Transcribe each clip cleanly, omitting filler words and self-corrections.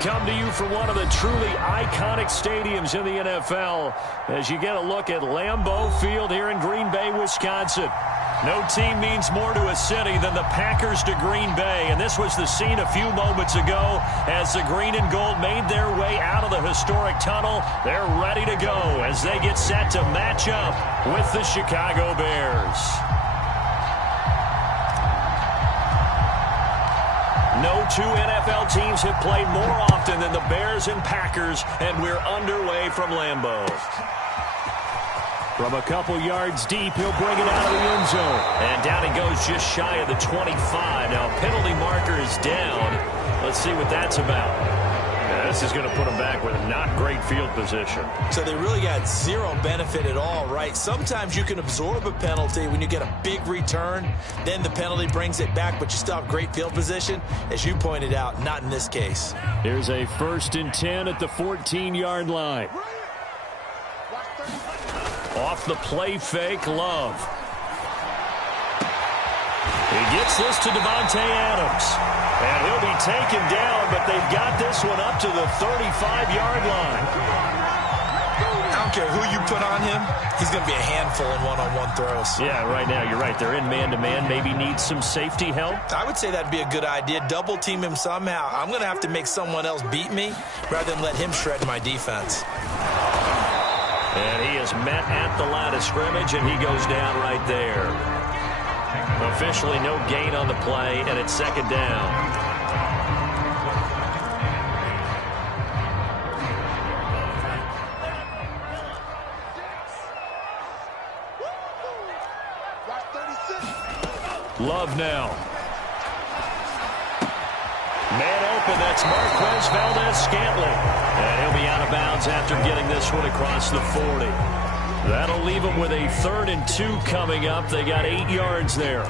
come to you from one of the truly iconic stadiums in the NFL as you get a look at Lambeau Field here in Green Bay, Wisconsin. No team means more to a city than the Packers to Green Bay, and this was the scene a few moments ago as the green and gold made their way out of the historic tunnel. They're ready to go as they get set to match up with the Chicago Bears. No two NFL teams have played more often than the Bears and Packers, and we're underway from Lambeau. From a couple yards deep, he'll bring it out of the end zone. And down he goes just shy of the 25. Now, penalty marker is down. Let's see what that's about. Yeah, this is going to put him back with not great field position. So they really got zero benefit at all, right? Sometimes you can absorb a penalty when you get a big return. Then the penalty brings it back, but you still have great field position. As you pointed out, not in this case. Here's a 1st and 10 at the 14-yard line. Off the play fake, Love. He gets this to Davante Adams. And he'll be taken down, but they've got this one up to the 35-yard line. I don't care who you put on him. He's going to be a handful in one-on-one throws. Yeah, right now, you're right. They're in man-to-man. Maybe needs some safety help. I would say that'd be a good idea. Double team him somehow. I'm going to have to make someone else beat me rather than let him shred my defense. And he is met at the line of scrimmage, and he goes down right there. Officially no gain on the play, and it's 2nd down. Love now. Man open, that's Marquez Valdes-Scantling. And he'll be out of bounds after getting this one across the 40. That'll leave him with a 3rd and 2 coming up. They got 8 yards there.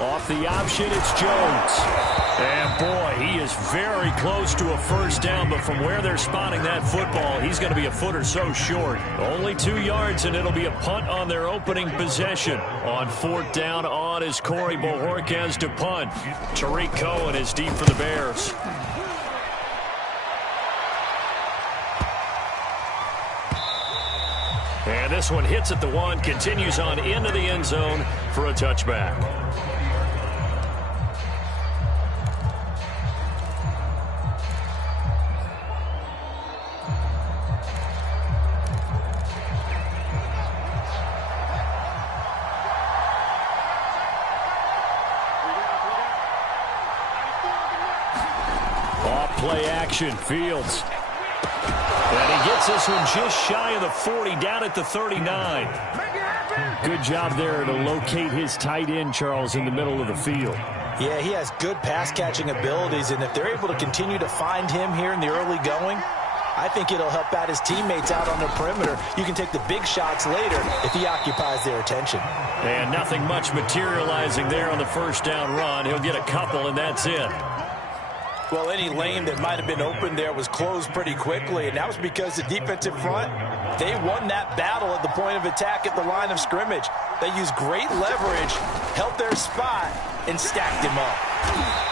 Off the option, it's Jones. And, boy, he is very close to a 1st down, but from where they're spotting that football, he's going to be a foot or so short. Only 2 yards, and it'll be a punt on their opening possession. On 4th down, on is Corey Bojorquez to punt. Tariq Cohen is deep for the Bears. And this one hits at the 1, continues on into the end zone for a touchback. Play action, Fields. And he gets this one just shy of the 40, down at the 39. Good job there to locate his tight end, Charles, in the middle of the field. Yeah, he has good pass-catching abilities, and if they're able to continue to find him here in the early going, I think it'll help out his teammates out on the perimeter. You can take the big shots later if he occupies their attention. And nothing much materializing there on the 1st down run. He'll get a couple, and that's it. Well, any lane that might have been open there was closed pretty quickly, and that was because the defensive front, they won that battle at the point of attack at the line of scrimmage. They used great leverage, held their spot, and stacked him up.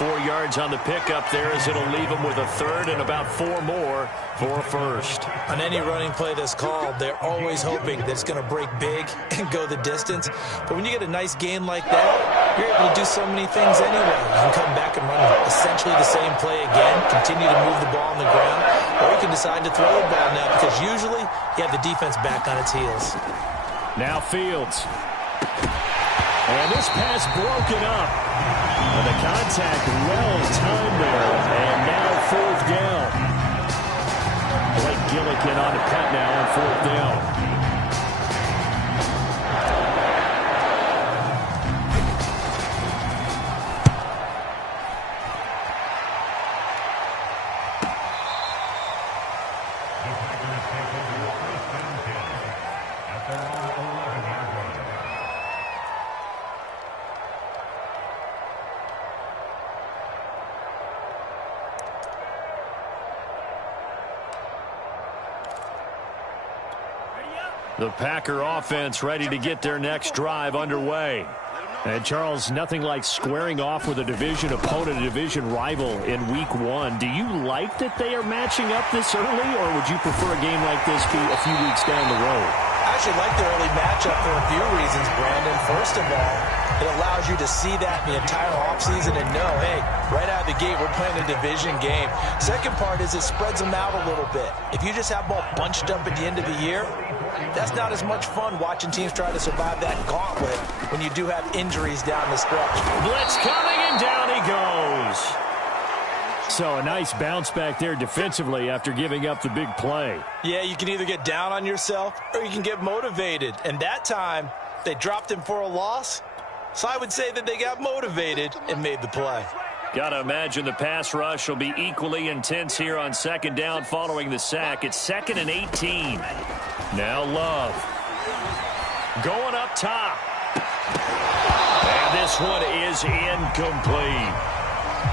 4 yards on the pickup there as it'll leave him with a 3rd and about 4 more for a 1st. On any running play that's called, they're always hoping that it's going to break big and go the distance. But when you get a nice gain like that, you're able to do so many things anyway. You can come back and run essentially the same play again, continue to move the ball on the ground, or you can decide to throw the ball now because usually you have the defense back on its heels. Now Fields. And this pass broken up. And the contact well timed there. And now 4th down. Blake Gillikin on the punt now on 4th down. The Packer offense ready to get their next drive underway. And, Charles, nothing like squaring off with a division opponent, a division rival in Week 1. Do you like that they are matching up this early, or would you prefer a game like this be a few weeks down the road? I actually like the early matchup for a few reasons, Brandon. First of all, it allows you to see that in the entire offseason and know, hey, right out of the gate, we're playing a division game. Second part is it spreads them out a little bit. If you just have them all bunched up at the end of the year, that's not as much fun watching teams try to survive that gauntlet when you do have injuries down the stretch. Blitz coming, and down he goes. So a nice bounce back there defensively after giving up the big play. Yeah, you can either get down on yourself or you can get motivated. And that time, they dropped him for a loss. So I would say that they got motivated and made the play. Got to imagine the pass rush will be equally intense here on second down following the sack. It's 2nd and 18. Now Love. Going up top. And this one is incomplete.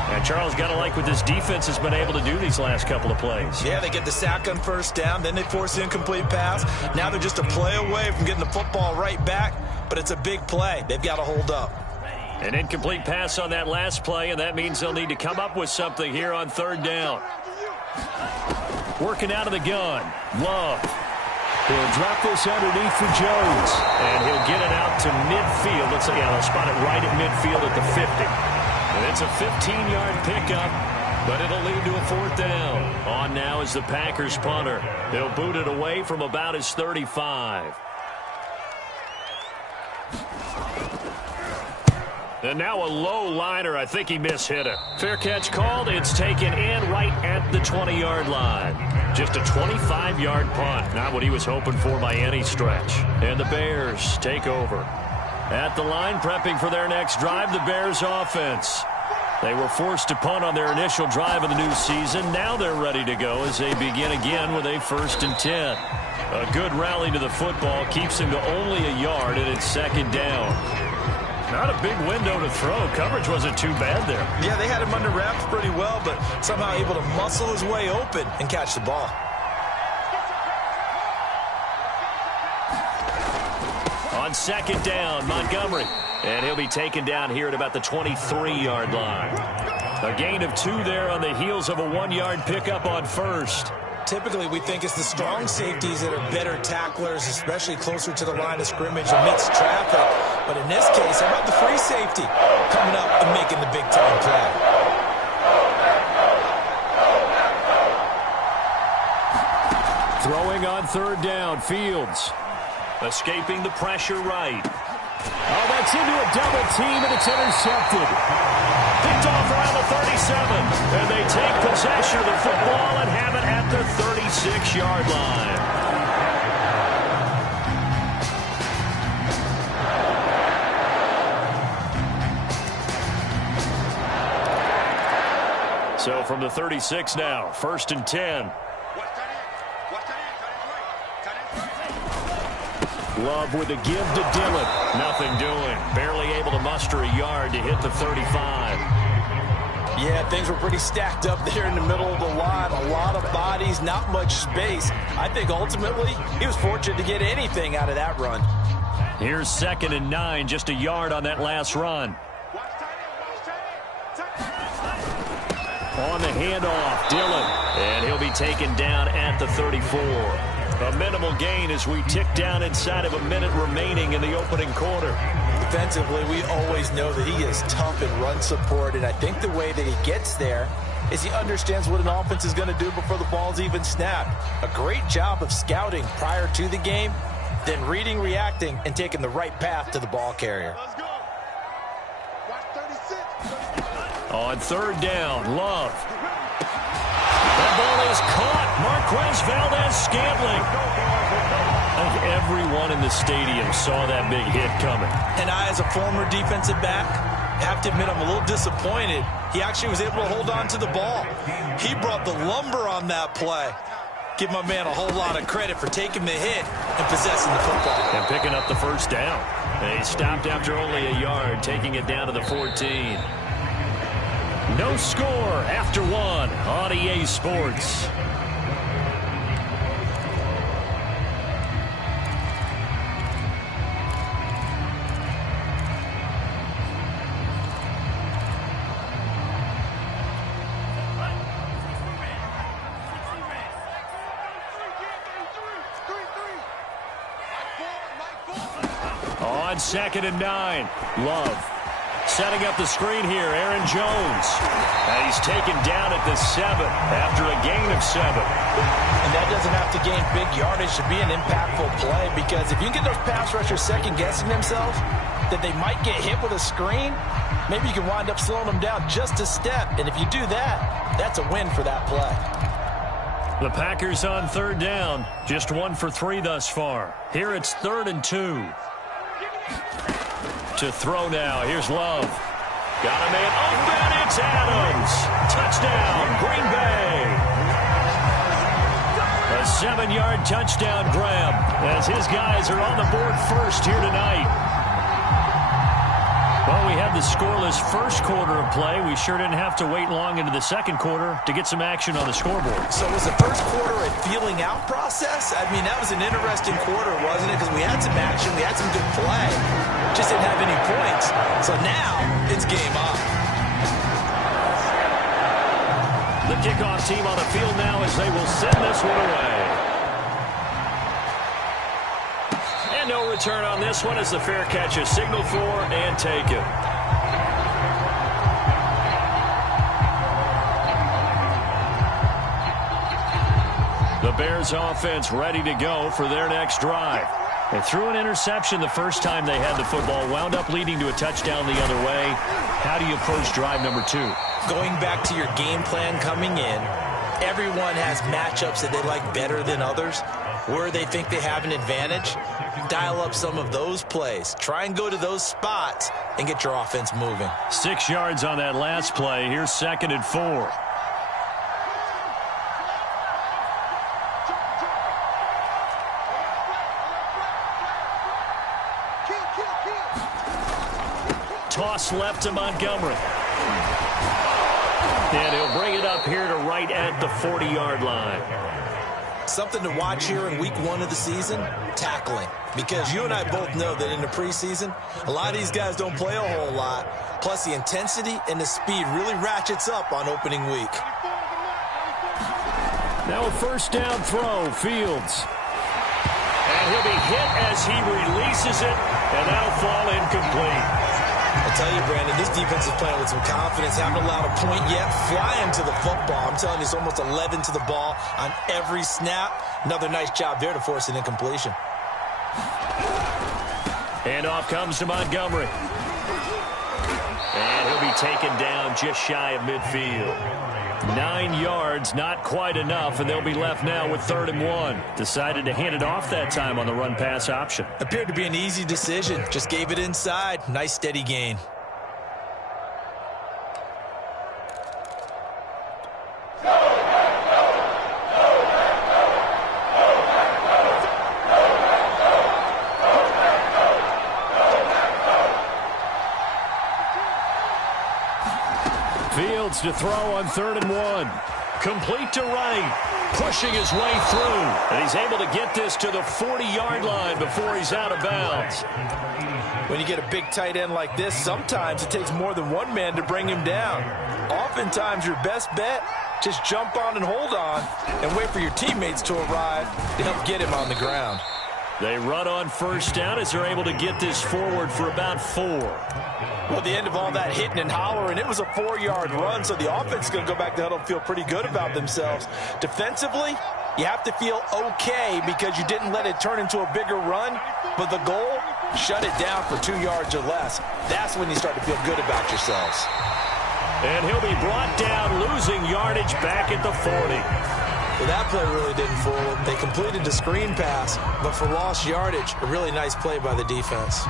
And Charles, got to like what this defense has been able to do these last couple of plays. Yeah, they get the sack on first down, then they force the incomplete pass. Now they're just a play away from getting the football right back, but it's a big play. They've got to hold up. An incomplete pass on that last play, and that means they'll need to come up with something here on third down. Working out of the gun. Love. He'll drop this underneath for Jones, and he'll get it out to midfield. Let's say, yeah, they'll spot it right at midfield at the 50. And it's a 15-yard pickup, but it'll lead to a fourth down. On now is the Packers punter. They'll boot it away from about his 35. And now a low liner. I think he mishit it. Fair catch called. It's taken in right at the 20-yard line. Just a 25-yard punt. Not what he was hoping for by any stretch. And the Bears take over. At the line, prepping for their next drive, the Bears offense. They were forced to punt on their initial drive of the new season. Now they're ready to go as they begin again with a 1st and 10. A good rally to the football keeps them to only a yard, and it's 2nd down. Not a big window to throw. Coverage wasn't too bad there. Yeah, they had him under wraps pretty well, but somehow able to muscle his way open and catch the ball. On 2nd down, Montgomery. And he'll be taken down here at about the 23-yard line. A gain of 2 there on the heels of a 1-yard pickup on first. Typically, we think it's the strong safeties that are better tacklers, especially closer to the line of scrimmage amidst traffic. But in this case, how about the free safety coming up and making the big-time play? Throwing on 3rd down, Fields. Escaping the pressure right. Oh, that's into a double team, and it's intercepted. Picked off around the 37. And they take possession of the football and have it at the 36-yard line. So from the 36 now, 1st and 10. Love with a give to Dillon. Nothing doing. Barely able to muster a yard to hit the 35. Yeah, things were pretty stacked up there in the middle of the line. A lot of bodies, not much space. I think ultimately he was fortunate to get anything out of that run. Here's 2nd and 9, just a yard on that last run. On the handoff, Dillon. And he'll be taken down at the 34. A minimal gain as we tick down inside of a minute remaining in the opening quarter. Defensively, we always know that he is tough in run support, and I think the way that he gets there is he understands what an offense is going to do before the ball's even snapped. A great job of scouting prior to the game, then reading, reacting, and taking the right path to the ball carrier. On 3rd down, Love. That ball is caught. Marquez Valdes-Scantling. I think everyone in the stadium saw that big hit coming. And I, as a former defensive back, have to admit I'm a little disappointed. He actually was able to hold on to the ball. He brought the lumber on that play. Give my man a whole lot of credit for taking the hit and possessing the football. And picking up the 1st down. And he stopped after only a yard, taking it down to the 14. No score after 1 on EA Sports. On 2nd and 9. Love. Setting up the screen here, Aaron Jones. And he's taken down at the 7 after a gain of 7. And that doesn't have to gain big yardage to be an impactful play, because if you can get those pass rushers second-guessing themselves that they might get hit with a screen, maybe you can wind up slowing them down just a step. And if you do that, that's a win for that play. The Packers on 3rd down. Just 1 for 3 thus far. Here it's 3rd and 2. To throw now. Here's Love. Got a man open. It's Adams. Touchdown, Green Bay. A 7-yard touchdown grab as his guys are on the board first here tonight. Well, we had the scoreless first quarter of play. We sure didn't have to wait long into the second quarter to get some action on the scoreboard. So was the first quarter a feeling out process? I mean, that was an interesting quarter, wasn't it? Because we had some action, we had some good play. Just didn't have any points. So now it's game on. The kickoff team on the field now as they will send this one away. And no return on this one as the fair catch is signaled for and taken. The Bears offense ready to go for their next drive. They threw an interception the first time they had the football, wound up leading to a touchdown the other way. How do you approach drive number 2? Going back to your game plan coming in, everyone has matchups that they like better than others, where they think they have an advantage. Dial up some of those plays. Try and go to those spots and get your offense moving. 6 yards on that last play. Here's 2nd and 4. Toss left to Montgomery. And he'll bring it up here to right at the 40-yard line. Something to watch here in week 1 of the season, tackling. Because you and I both know that in the preseason, a lot of these guys don't play a whole lot. Plus, the intensity and the speed really ratchets up on opening week. Now a first down throw, Fields. And he'll be hit as he releases it, and that'll fall incomplete. I tell you, Brandon, this defense is playing with some confidence. Haven't allowed a point yet. Flying to the football. I'm telling you, it's almost 11 to the ball on every snap. Another nice job there to force an incompletion. And off comes to Montgomery. And he'll be taken down just shy of midfield. 9 yards, not quite enough, and they'll be left now with 3rd and 1. Decided to hand it off that time on the run-pass option. Appeared to be an easy decision. Just gave it inside. Nice steady gain. Fields to throw on 3rd and 1. Complete to right. Pushing his way through. And he's able to get this to the 40-yard line before he's out of bounds. When you get a big tight end like this, sometimes it takes more than one man to bring him down. Oftentimes, your best bet, just jump on and hold on and wait for your teammates to arrive to help get him on the ground. They run on first down as they're able to get this forward for about 4. Well, at the end of all that hitting and hollering, it was a 4-yard run, so the offense is going to go back to huddle and feel pretty good about themselves. Defensively, you have to feel okay because you didn't let it turn into a bigger run, but the goal, shut it down for 2 yards or less. That's when you start to feel good about yourselves. And he'll be brought down, losing yardage back at the 40. Well, that play really didn't fool them. They completed the screen pass, but for lost yardage, a really nice play by the defense.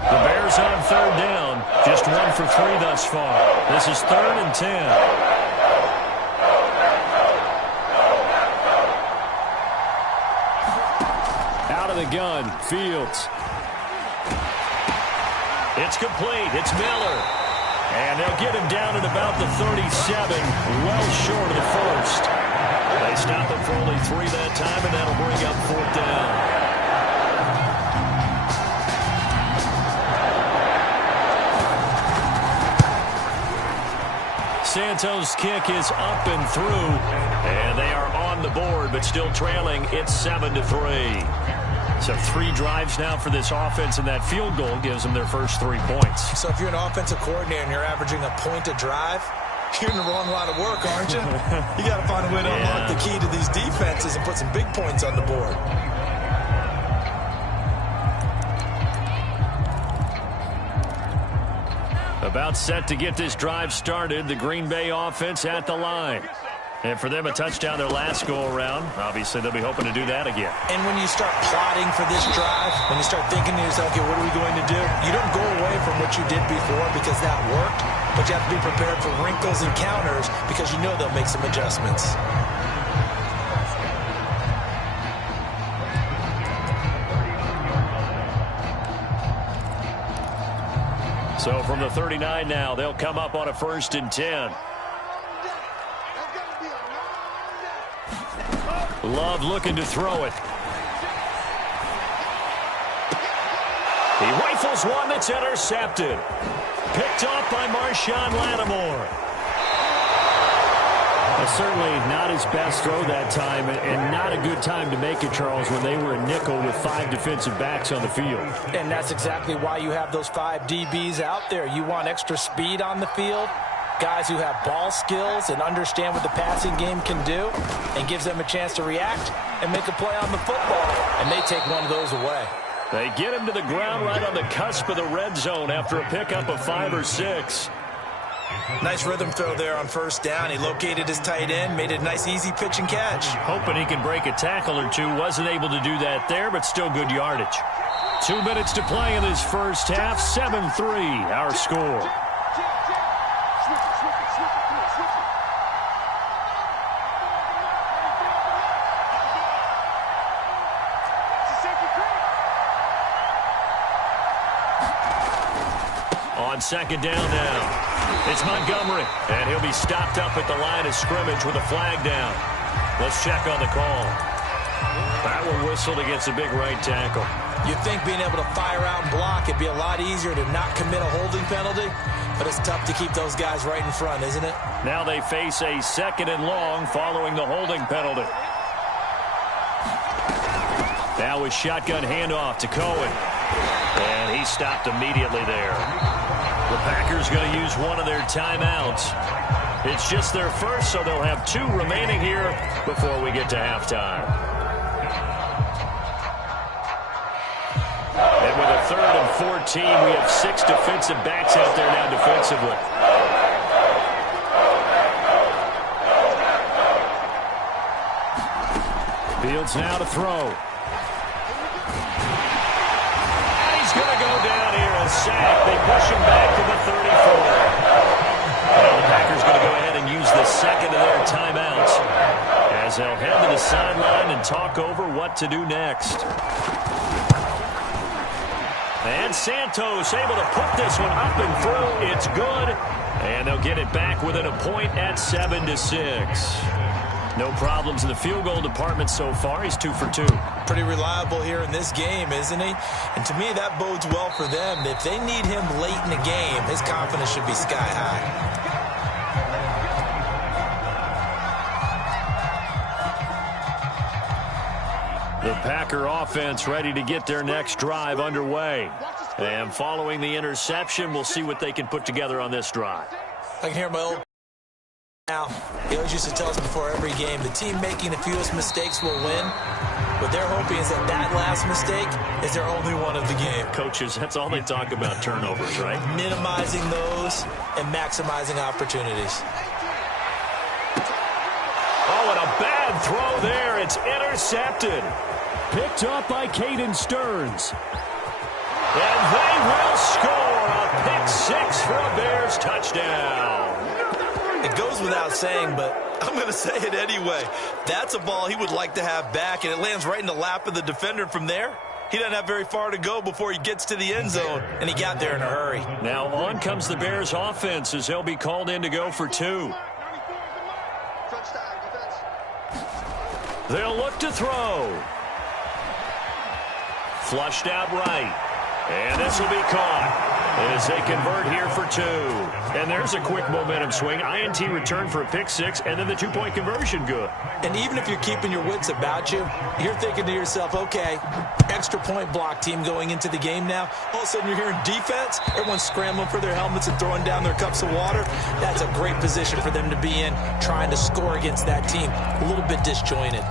The Bears on 3rd down. Just 1 for 3 thus far. This is 3rd and 10. Out of the gun, Fields. It's complete. It's Miller. And they'll get him down at about the 37, well short of the first. They stop him for only 3 that time, and that'll bring up 4th down. Santos' kick is up and through, and they are on the board, but still trailing. It's 7-3. So 3 drives now for this offense, and that field goal gives them their first 3 points. So if you're an offensive coordinator and you're averaging a point a drive, you're in the wrong line of work, aren't you? You got to find a way to unlock the key to these defenses and put some big points on the board. About set to get this drive started, the Green Bay offense at the line. And for them, a touchdown their last go-around. Obviously, they'll be hoping to do that again. And when you start plotting for this drive, when you start thinking to yourself, okay, what are we going to do? You don't go away from what you did before because that worked, but you have to be prepared for wrinkles and counters because you know they'll make some adjustments. So from the 39 now, they'll come up on a 1st and 10. Love looking to throw it. He rifles one that's intercepted. Picked off by Marshawn Lattimore. Certainly not his best throw that time, and not a good time to make it, Charles, when they were a nickel with 5 defensive backs on the field. And that's exactly why you have those 5 DBs out there. You want extra speed on the field, guys who have ball skills and understand what the passing game can do, and gives them a chance to react and make a play on the football, and they take one of those away. They get him to the ground right on the cusp of the red zone after a pickup of 5 or 6. Nice rhythm throw there on 1st down. He located his tight end, made a nice easy pitch and catch. Hoping he can break a tackle or two. Wasn't able to do that there, but still good yardage. 2 minutes to play in this first half. 7-3, our score. On 2nd down now. It's Montgomery, and he'll be stopped up at the line of scrimmage with a flag down. Let's check on the call. That one whistled against a big right tackle. You'd think being able to fire out and block, it'd be a lot easier to not commit a holding penalty, but it's tough to keep those guys right in front, isn't it? Now they face a 2nd and long following the holding penalty. Now a shotgun handoff to Cohen, and he stopped immediately there. The Packers going to use one of their timeouts. It's just their first, so they'll have 2 remaining here before we get to halftime. And with a 3rd and 14, we have 6 defensive backs out there now defensively. Fields now to throw. Sack. They push him back to the 34. Well, the Packers going to go ahead and use the 2nd of their timeouts as they'll head to the sideline and talk over what to do next. And Santos able to put this one up and through. It's good. And they'll get it back within a point at 7-6. No problems in the field goal department so far. He's 2 for 2. Pretty reliable here in this game, isn't he? And to me, that bodes well for them. If they need him late in the game, his confidence should be sky high. The Packer offense ready to get their next drive underway. And following the interception, we'll see what they can put together on this drive. I can hear my old now. He always used to tell us before every game, the team making the fewest mistakes will win. What they're hoping is that that last mistake is their only one of the game. Coaches, that's all they talk about, turnovers, right? Minimizing those and maximizing opportunities. Oh, and a bad throw there. It's intercepted. Picked up by Caden Stearns. And they will score a pick 6 for a Bears touchdown. It goes without saying, but I'm going to say it anyway. That's a ball he would like to have back, and it lands right in the lap of the defender from there. He doesn't have very far to go before he gets to the end zone, and he got there in a hurry. Now on comes the Bears offense as he'll be called in to go for 2. They'll look to throw. Flushed out right. And this will be caught. as they convert here for 2. And there's a quick momentum swing. INT return for a pick 6, and then the 2-point conversion good. And even if you're keeping your wits about you, you're thinking to yourself, okay, extra point block team going into the game now. All of a sudden you're hearing defense. Everyone's scrambling for their helmets and throwing down their cups of water. That's a great position for them to be in, trying to score against that team. A little bit disjointed.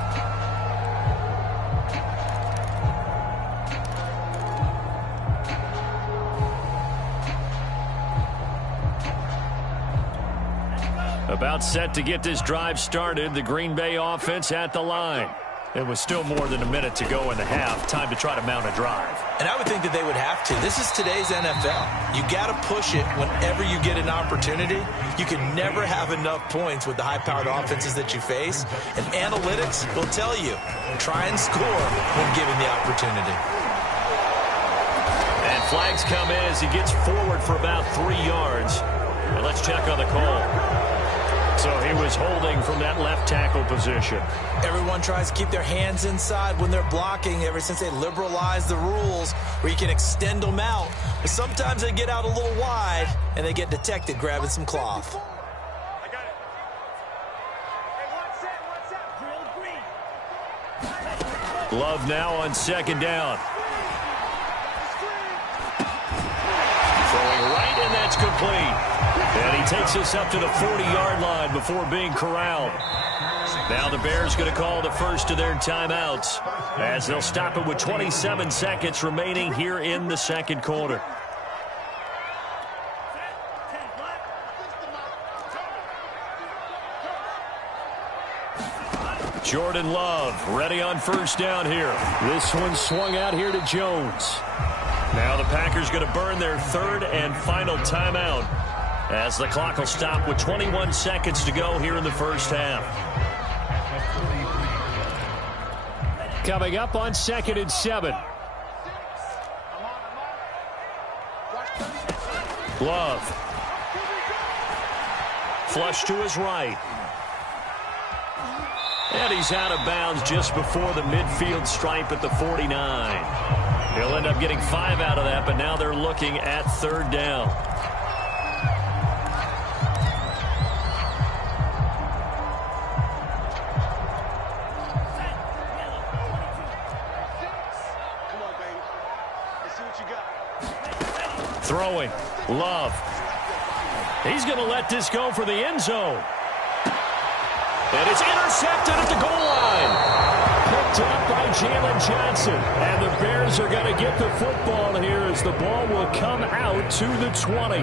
About set to get this drive started, the Green Bay offense at the line. It was still more than a minute to go in the half. Time to try to mount a drive. And I would think that they would have to. This is today's NFL. You got to push it whenever you get an opportunity. You can never have enough points with the high-powered offenses that you face. And analytics will tell you, try and score when given the opportunity. And flags come in as he gets forward for about 3 yards. And let's check on the call. So he was holding from that left tackle position. Everyone tries to keep their hands inside when they're blocking ever since they liberalized the rules where you can extend them out. But sometimes they get out a little wide and they get detected grabbing some cloth. Love now on second down. Throwing right, and that's complete. And he takes us up to the 40-yard line before being corralled. Now the Bears going to call the first of their timeouts as they'll stop it with 27 seconds remaining here in the second quarter. Jordan Love ready on first down here. This one swung out here to Jones. Now the Packers going to burn their third and final timeout as the clock will stop with 21 seconds to go here in the first half. Coming up on 2nd and 7. Love. Flush to his right. And he's out of bounds just before the midfield stripe at the 49. He'll end up getting 5 out of that, but now they're looking at third down. Throwing. Love. He's going to let this go for the end zone. And it's intercepted at the goal line. Picked up by Jalen Johnson. And the Bears are going to get the football here as the ball will come out to the 20.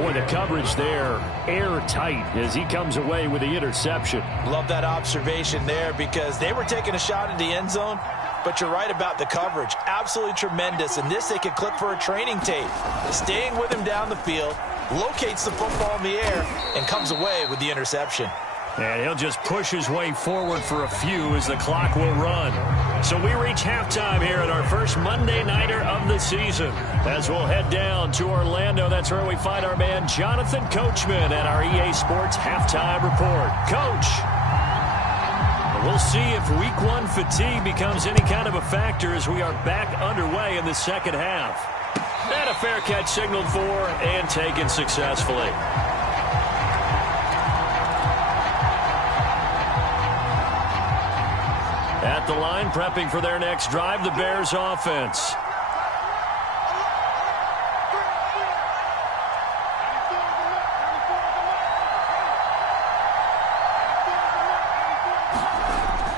Boy, the coverage there airtight as he comes away with the interception. Love that observation there because they were taking a shot at the end zone. But you're right about the coverage. Absolutely tremendous. And this they could clip for a training tape. Staying with him down the field, locates the football in the air, and comes away with the interception. And he'll just push his way forward for a few as the clock will run. So we reach halftime here at our first Monday Nighter of the season. As we'll head down to Orlando, that's where we find our man Jonathan Coachman at our EA Sports Halftime Report. Coach, we'll see if Week 1 fatigue becomes any kind of a factor as we are back underway in the second half. And a fair catch signaled for and taken successfully. At the line, prepping for their next drive, the Bears offense.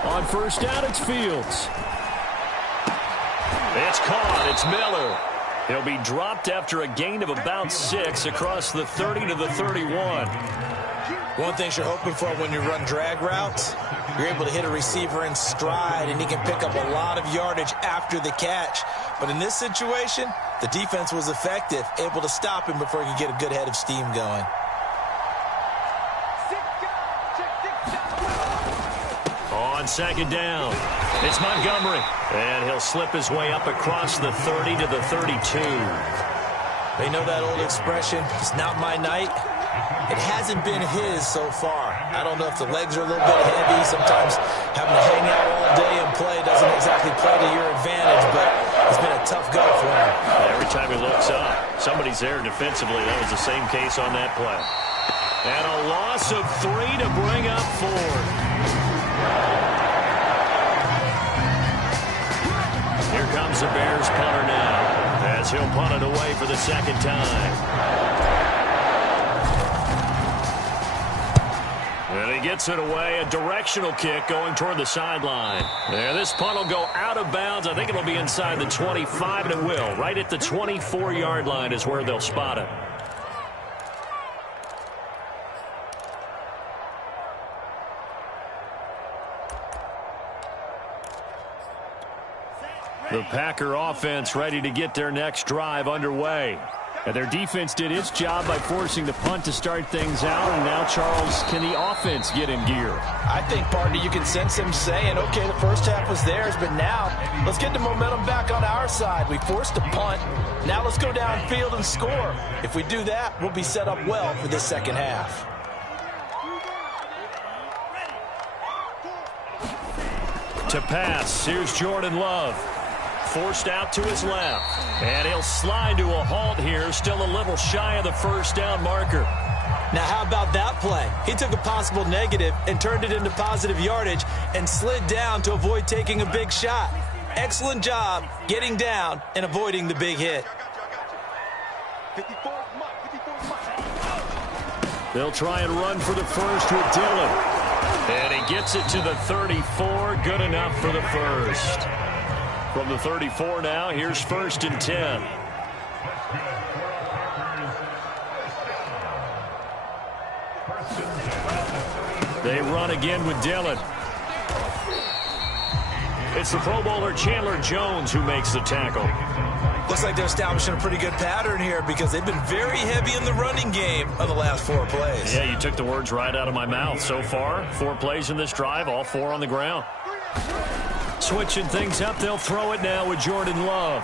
On first down, it's Fields. It's caught. It's Miller. He'll be dropped after a gain of about 6 across the 30 to the 31. One thing you're hoping for when you run drag routes, you're able to hit a receiver in stride, and he can pick up a lot of yardage after the catch. But in this situation, the defense was effective, able to stop him before he could get a good head of steam going. On second down, it's Montgomery. And he'll slip his way up across the 30 to the 32. They know that old expression, it's not my night. It hasn't been his so far. I don't know if the legs are a little bit heavy. Sometimes having to hang out all day and play doesn't exactly play to your advantage, but it's been a tough go for him. Every time he looks up, Somebody's there defensively. That was the same case on that play. And a loss of 3 to bring up 4. Here comes the Bears punter now, as he'll punt it away for the second time. And he gets it away, a directional kick going toward the sideline. There, this punt will go out of bounds. I think it'll be inside the 25, and it will. Right at the 24-yard line is where they'll spot it. The Packer offense ready to get their next drive underway. And their defense did its job by forcing the punt to start things out. And now, Charles, can the offense get in gear? I think, partner, you can sense him saying, okay, the first half was theirs, but now let's get the momentum back on our side. We forced a punt. Now let's go downfield and score. If we do that, we'll be set up well for this second half. To pass, here's Jordan Love. Forced out to his left. And he'll slide to a halt here, still a little shy of the first down marker. Now, how about that play? He took a possible negative and turned it into positive yardage and slid down to avoid taking a big shot. Excellent job getting down and avoiding the big hit. They'll try and run for the first with Dillon. And he gets it to the 34. Good enough for the first. From the 34 now, here's 1st and 10. They run again with Dillon. It's the Pro Bowler Chandler Jones who makes the tackle. Looks like they're establishing a pretty good pattern here because they've been very heavy in the running game on the last 4 plays. Yeah, you took the words right out of my mouth. So far, 4 plays in this drive, all 4 on the ground. Switching things up, they'll throw it now with Jordan Love.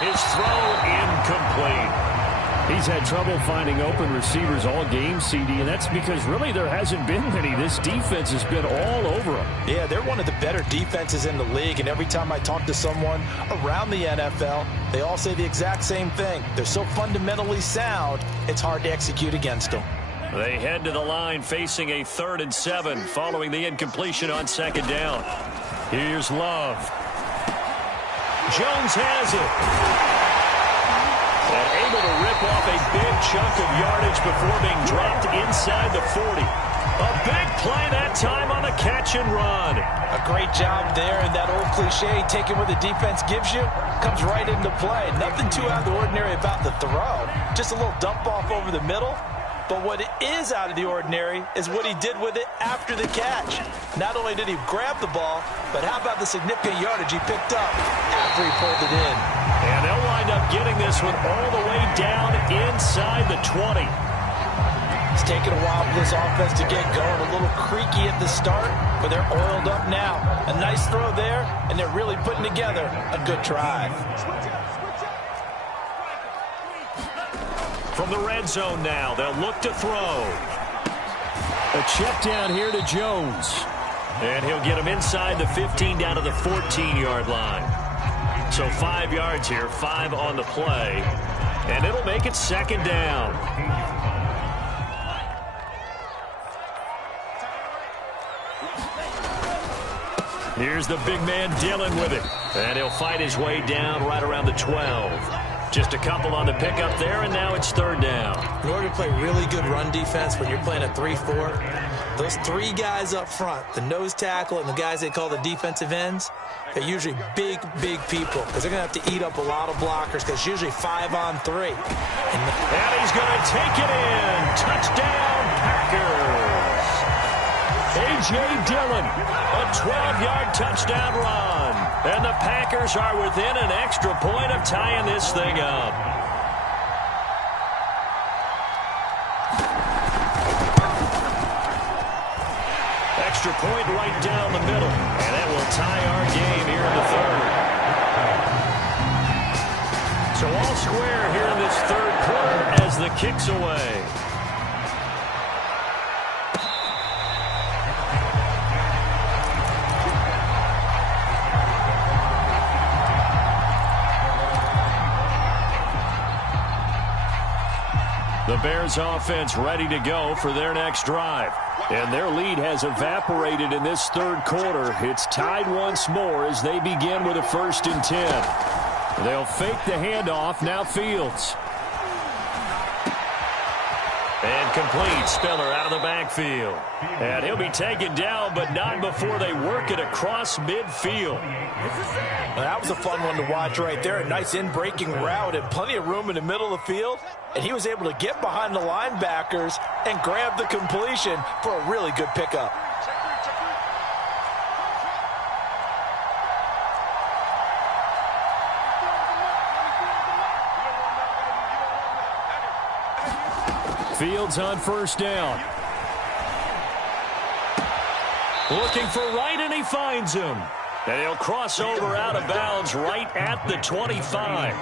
His throw incomplete. He's had trouble finding open receivers all game, CD, and that's because really there hasn't been many. This defense has been all over them. Yeah, they're one of the better defenses in the league, and every time I talk to someone around the NFL, they all say the exact same thing. They're so fundamentally sound, it's hard to execute against them. They head to the line facing a 3rd and 7 following the incompletion on 2nd down. Here's Love. Jones has it. And able to rip off a big chunk of yardage before being dropped inside the 40. A big play that time on the catch and run. A great job there, and that old cliche, taking what the defense gives you, comes right into play. Nothing too out of the ordinary about the throw. Just a little dump off over the middle. But what is out of the ordinary is what he did with it after the catch. Not only did he grab the ball, but how about the significant yardage he picked up after he pulled it in. And they'll wind up getting this one all the way down inside the 20. It's taken a while for this offense to get going. A little creaky at the start, but they're oiled up now. A nice throw there, and they're really putting together a good drive. From the red zone now, they'll look to throw. A check down here to Jones. And he'll get him inside the 15 down to the 14-yard line. So 5 yards here, 5 on the play. And it'll make it 2nd down. Here's the big man Dillon with it. And he'll fight his way down right around the 12. Just a couple on the pickup there, and now it's 3rd down. In order to play really good run defense when you're playing a 3-4, those 3 guys up front, the nose tackle and the guys they call the defensive ends, they're usually big, big people because they're going to have to eat up a lot of blockers because it's usually 5 on 3. And he's going to take it in. Touchdown, Packers. A.J. Dillon, a 12-yard touchdown run. And the Packers are within an extra point of tying this thing up. Extra point right down the middle. And that will tie our game here in the 3rd. So all square here in this 3rd quarter as the kick's away. The Bears offense ready to go for their next drive. And their lead has evaporated in this third quarter. It's tied once more as they begin with a 1st and 10. They'll fake the handoff. Now Fields. And complete. Spiller out of the backfield. And he'll be taken down, but not before they work it across midfield. Well, that was a fun one to watch right there. A nice in-breaking route and plenty of room in the middle of the field. And he was able to get behind the linebackers and grab the completion for a really good pickup. Fields on 1st down. Looking for Wright, and he finds him. And he'll cross over out of bounds right at the 25.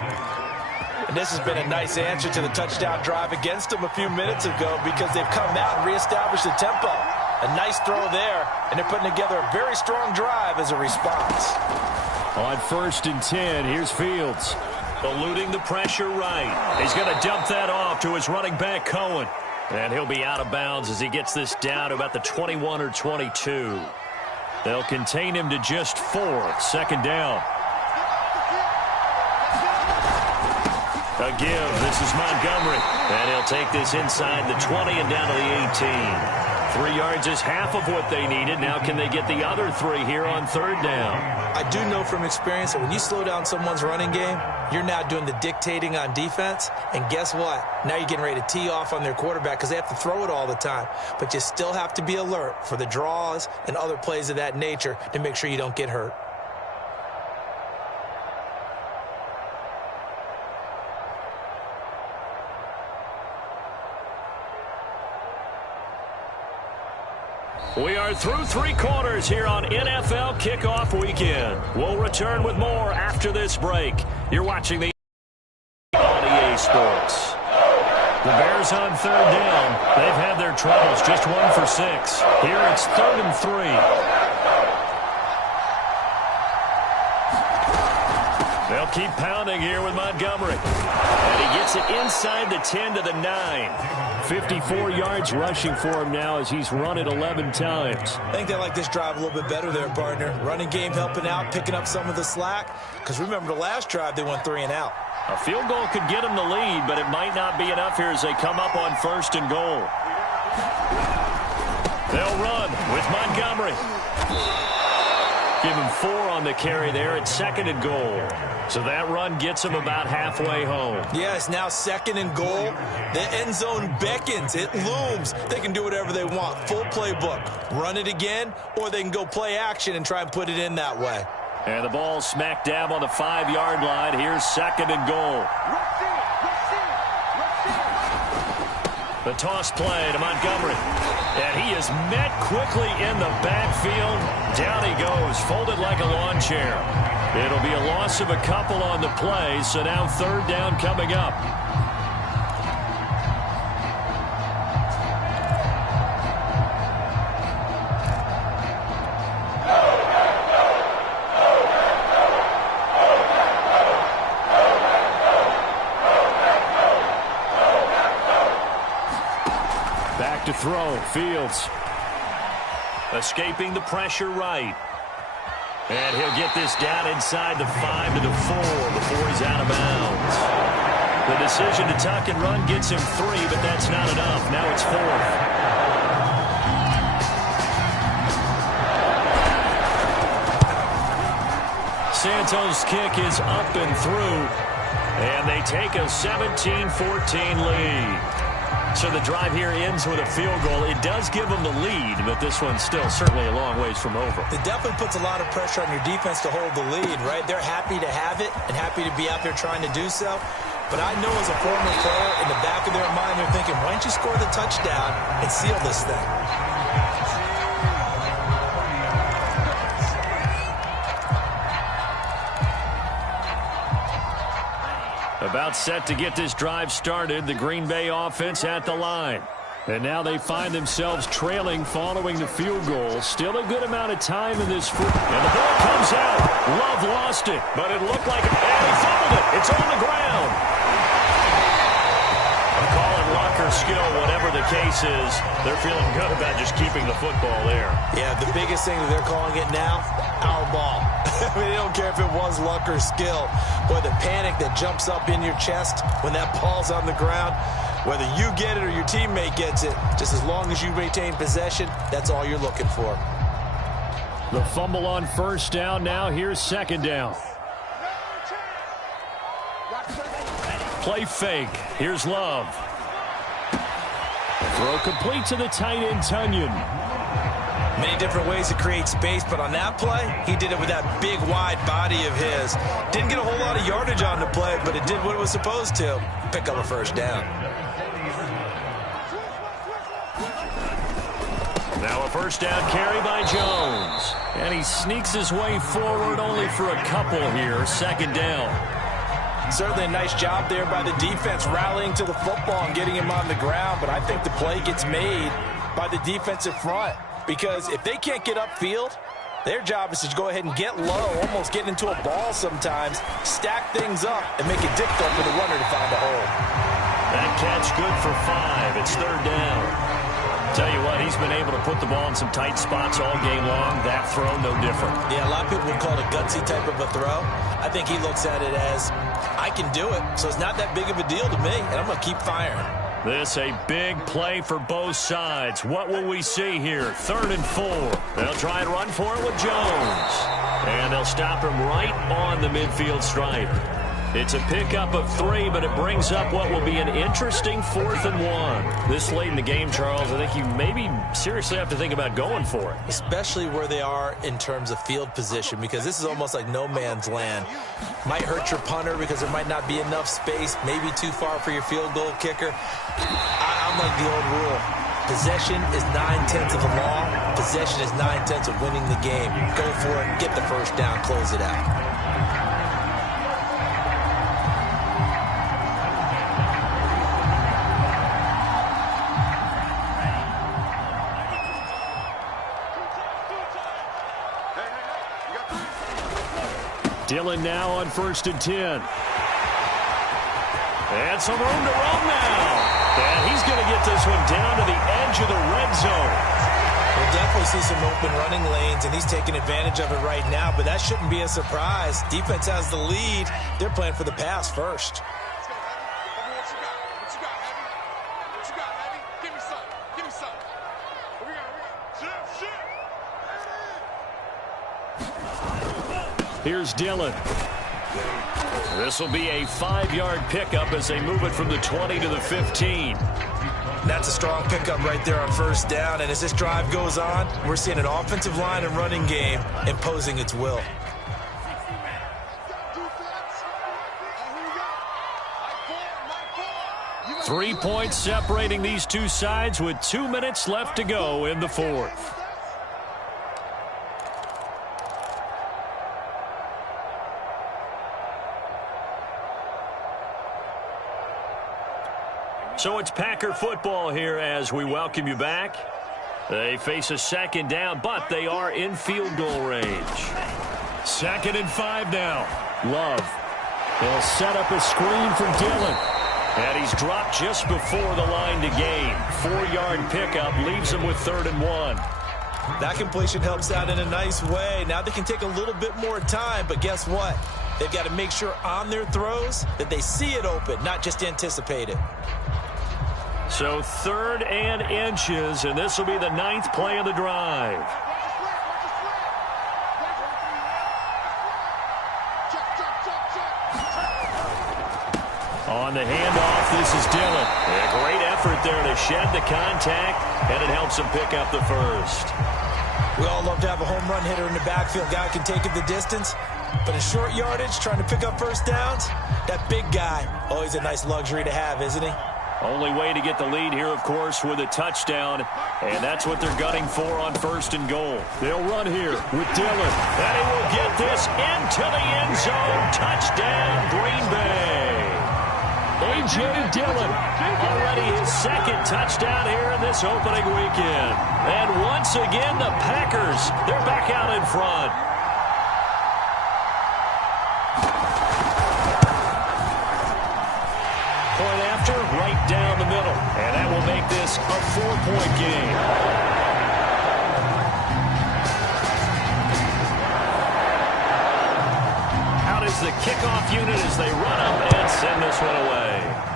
And this has been a nice answer to the touchdown drive against them a few minutes ago because they've come out and reestablished the tempo. A nice throw there, and they're putting together a very strong drive as a response. On 1st and 10, here's Fields. Eluding the pressure right. He's going to dump that off to his running back, Cohen. And he'll be out of bounds as he gets this down to about the 21 or 22. They'll contain him to just 4. 2nd down. A give. This is Montgomery. And he'll take this inside the 20 and down to the 18. 3 yards is half of what they needed. Now can they get the other 3 here on 3rd down? I do know from experience that when you slow down someone's running game, you're now doing the dictating on defense. And guess what? Now you're getting ready to tee off on their quarterback because they have to throw it all the time. But you still have to be alert for the draws and other plays of that nature to make sure you don't get hurt. We are through 3 quarters here on NFL Kickoff Weekend. We'll return with more after this break. You're watching the on EA Sports. The Bears on 3rd down. They've had their troubles, just 1 for 6. Here it's 3rd and 3. They'll keep pounding here with Montgomery. And he gets it inside the 10 to the 9. 54 yards rushing for him now as he's run it 11 times. I think they like this drive a little bit better there, partner. Running game helping out, picking up some of the slack. Because remember the last drive, they went 3 and out. A field goal could get them the lead, but it might not be enough here as they come up on 1st and goal. They'll run with Montgomery. Give him 4 on the carry there at 2nd and goal. So that run gets him about halfway home. Yeah, it's now 2nd and goal. The end zone beckons. It looms. They can do whatever they want. Full playbook. Run it again, or they can go play action and try and put it in that way. And the ball smack dab on the 5-yard line. Here's 2nd and goal. The toss play to Montgomery. And he is met quickly in the backfield. Down he goes, folded like a lawn chair. It'll be a loss of a couple on the play, so now 3rd down coming up. Back to throw, Fields. Escaping the pressure right. And he'll get this down inside the 5 to the 4 before he's out of bounds. The decision to tuck and run gets him 3, but that's not enough. Now it's 4th. Santos' kick is up and through. And they take a 17-14 lead. So the drive here ends with a field goal. It does give them the lead, but this one's still certainly a long ways from over. It definitely puts a lot of pressure on your defense to hold the lead, right? They're happy to have it and happy to be out there trying to do so. But I know as a former player, in the back of their mind, they're thinking, why don't you score the touchdown and seal this thing? About set to get this drive started, the Green Bay offense at the line. And now they find themselves trailing following the field goal. Still a good amount of time in this. And the ball comes out. Love lost it, but it looked like he fumbled it. It's on the ground. A call in Locker or skill, whatever the case is, they're feeling good about just keeping the football there. Yeah, the biggest thing that they're calling it now, our ball. I mean, they don't care if it was luck or skill. Boy, the panic that jumps up in your chest when that ball's on the ground, whether you get it or your teammate gets it, just as long as you maintain possession, that's all you're looking for. The fumble on first down. Now here's second down. Play fake. Here's Love. Throw complete to the tight end, Tonyan. Many different ways to create space, but on that play, he did it with that big, wide body of his. Didn't get a whole lot of yardage on the play, but it did what it was supposed to. Pick up a first down. Now a first down carry by Jones. And he sneaks his way forward only for a couple here. Second down. Certainly a nice job there by the defense rallying to the football and getting him on the ground, but I think the play gets made by the defensive front because if they can't get upfield, their job is to go ahead and get low, almost get into a ball sometimes, stack things up, and make it difficult for the runner to find a hole. That catch good for 5. It's third down. Tell you what, he's been able to put the ball in some tight spots all game long. That throw, no different. Yeah, a lot of people would call it a gutsy type of a throw. I think he looks at it as, I can do it, so it's not that big of a deal to me, and I'm going to keep firing. This a big play for both sides. What will we see here? 3rd and 4. They'll try and run for it with Jones. And they'll stop him right on the midfield stripe. It's a pickup of 3, but it brings up what will be an interesting 4th and 1. This late in the game, Charles, I think you maybe seriously have to think about going for it. Especially where they are in terms of field position, because this is almost like no man's land. Might hurt your punter because there might not be enough space, maybe too far for your field goal kicker. I'm like the old rule. Possession is 9/10 of the law. Possession is 9/10 of winning the game. Go for it, get the first down, close it out. Dillon now on 1st and 10. And some room to roam now. And he's going to get this one down to the edge of the red zone. We'll definitely see some open running lanes, and he's taking advantage of it right now, but that shouldn't be a surprise. Defense has the lead. They're playing for the pass first. Here's Dillon. This will be a 5-yard pickup as they move it from the 20 to the 15. That's a strong pickup right there on first down, and as this drive goes on, we're seeing an offensive line and running game imposing its will. Three points separating these two sides with 2 minutes left to go in the 4th. So it's Packer football here as we welcome you back. They face a second down, but they are in field goal range. 2nd and 5 now. Love. They'll set up a screen for Dillon. And he's dropped just before the line to gain. 4-yard pickup leaves him with 3rd and 1. That completion helps out in a nice way. Now they can take a little bit more time, but guess what? They've got to make sure on their throws that they see it open, not just anticipate it. So 3rd and inches, and this will be the 9th play of the drive. On the handoff, this is Dillon. A great effort there to shed the contact, and it helps him pick up the first. We all love to have a home run hitter in the backfield. Guy can take it the distance, but in short yardage, trying to pick up first downs, that big guy, always a nice luxury to have, isn't he? Only way to get the lead here, of course, with a touchdown, and that's what they're gunning for on 1st and goal. They'll run here with Dillon. And he will get this into the end zone. Touchdown, Green Bay. A.J. Dillon. Already his 2nd touchdown here in this opening weekend. And once again, the Packers, they're back out in front. Point after, right down the middle. And that will make this a 4-point game. Out is the kickoff unit as they run up and send this one away.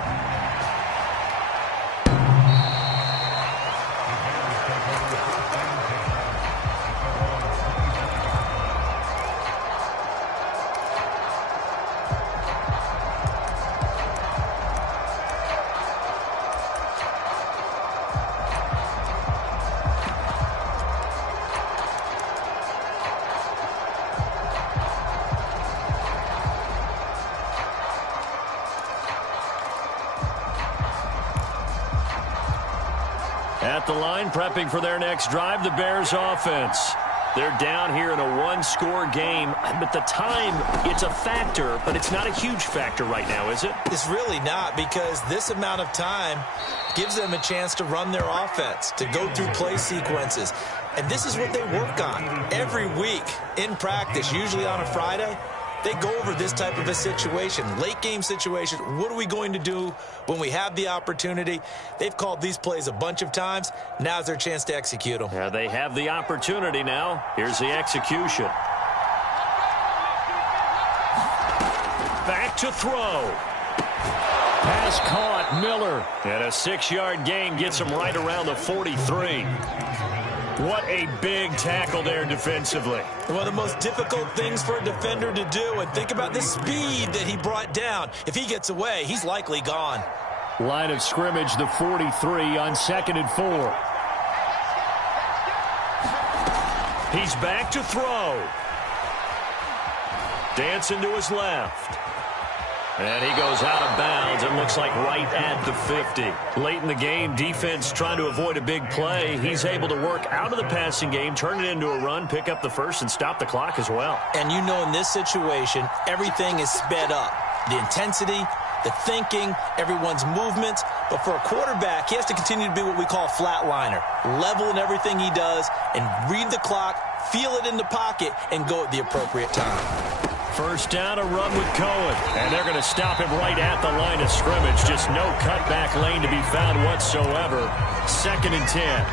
At the line, prepping for their next drive, the Bears offense. They're down here in a one-score game, but the time, it's a factor, but it's not a huge factor right now, is it? It's really not, because this amount of time gives them a chance to run their offense, to go through play sequences. And this is what they work on every week in practice, usually on a Friday. They go over this type of a situation, late game situation. What are we going to do when we have the opportunity? They've called these plays a bunch of times. Now's their chance to execute them. Yeah, they have the opportunity now. Here's the execution. Back to throw. Pass caught, Miller. And a 6-yard gain gets him right around the 43. What a big tackle there defensively. One of the most difficult things for a defender to do. And think about the speed that he brought down. If he gets away, he's likely gone. Line of scrimmage, the 43 on 2nd and 4. He's back to throw. Dancing to his left. And he goes out of bounds. It looks like right at the 50. Late in the game, defense trying to avoid a big play. He's able to work out of the passing game, turn it into a run, pick up the first, and stop the clock as well. And you know in this situation, everything is sped up. The intensity, the thinking, everyone's movements. But for a quarterback, he has to continue to be what we call a flatliner. Level in everything he does and read the clock, feel it in the pocket, and go at the appropriate time. First down, a run with Cohen. And they're going to stop him right at the line of scrimmage. Just no cutback lane to be found whatsoever. 2nd and 10.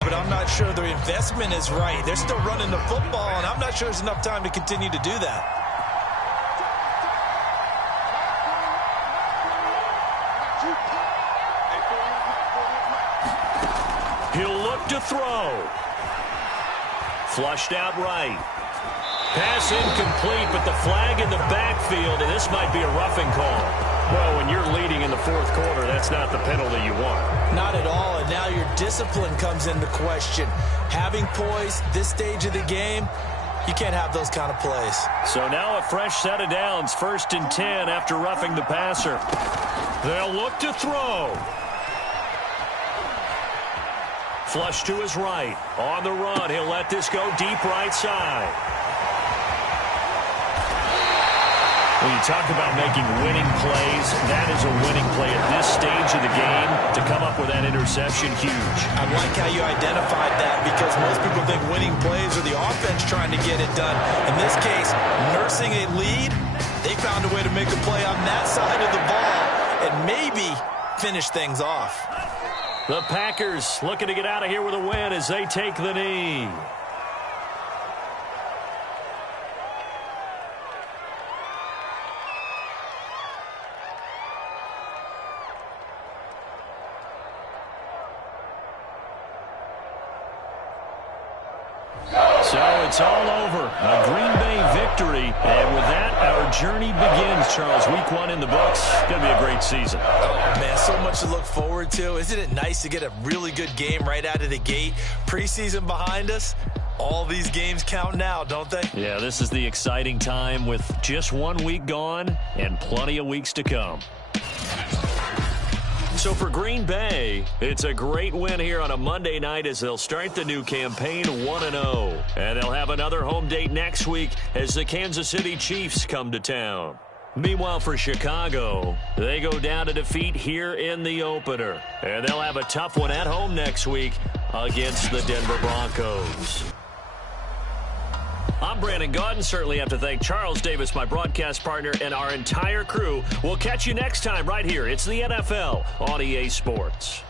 But I'm not sure the investment is right. They're still running the football, and I'm not sure there's enough time to continue to do that. He'll look to throw. Flushed out right. Pass incomplete, but the flag in the backfield, and this might be a roughing call. Well, when you're leading in the 4th quarter, that's not the penalty you want. Not at all, and now your discipline comes into question. Having poise this stage of the game, you can't have those kind of plays. So now a fresh set of downs, 1st and 10 after roughing the passer. They'll look to throw. Flush to his right. On the run, he'll let this go deep right side. When you talk about making winning plays, that is a winning play at this stage of the game. To come up with that interception, huge. I like how you identified that, because most people think winning plays are the offense trying to get it done. In this case, nursing a lead, they found a way to make a play on that side of the ball and maybe finish things off. The Packers looking to get out of here with a win as they take the knee. So it's all over. A Green Bay victory. And with that, our journey begins, Charles. Week 1 in the books. Going to be a great season. Oh, man, so much to look forward to. Isn't it nice to get a really good game right out of the gate? Preseason behind us. All these games count now, don't they? Yeah, this is the exciting time with just 1 week gone and plenty of weeks to come. So for Green Bay, it's a great win here on a Monday night as they'll start the new campaign 1-0. And they'll have another home date next week as the Kansas City Chiefs come to town. Meanwhile, for Chicago, they go down to defeat here in the opener. And they'll have a tough one at home next week against the Denver Broncos. I'm Brandon Gaudin. Certainly have to thank Charles Davis, my broadcast partner, and our entire crew. We'll catch you next time right here. It's the NFL on EA Sports.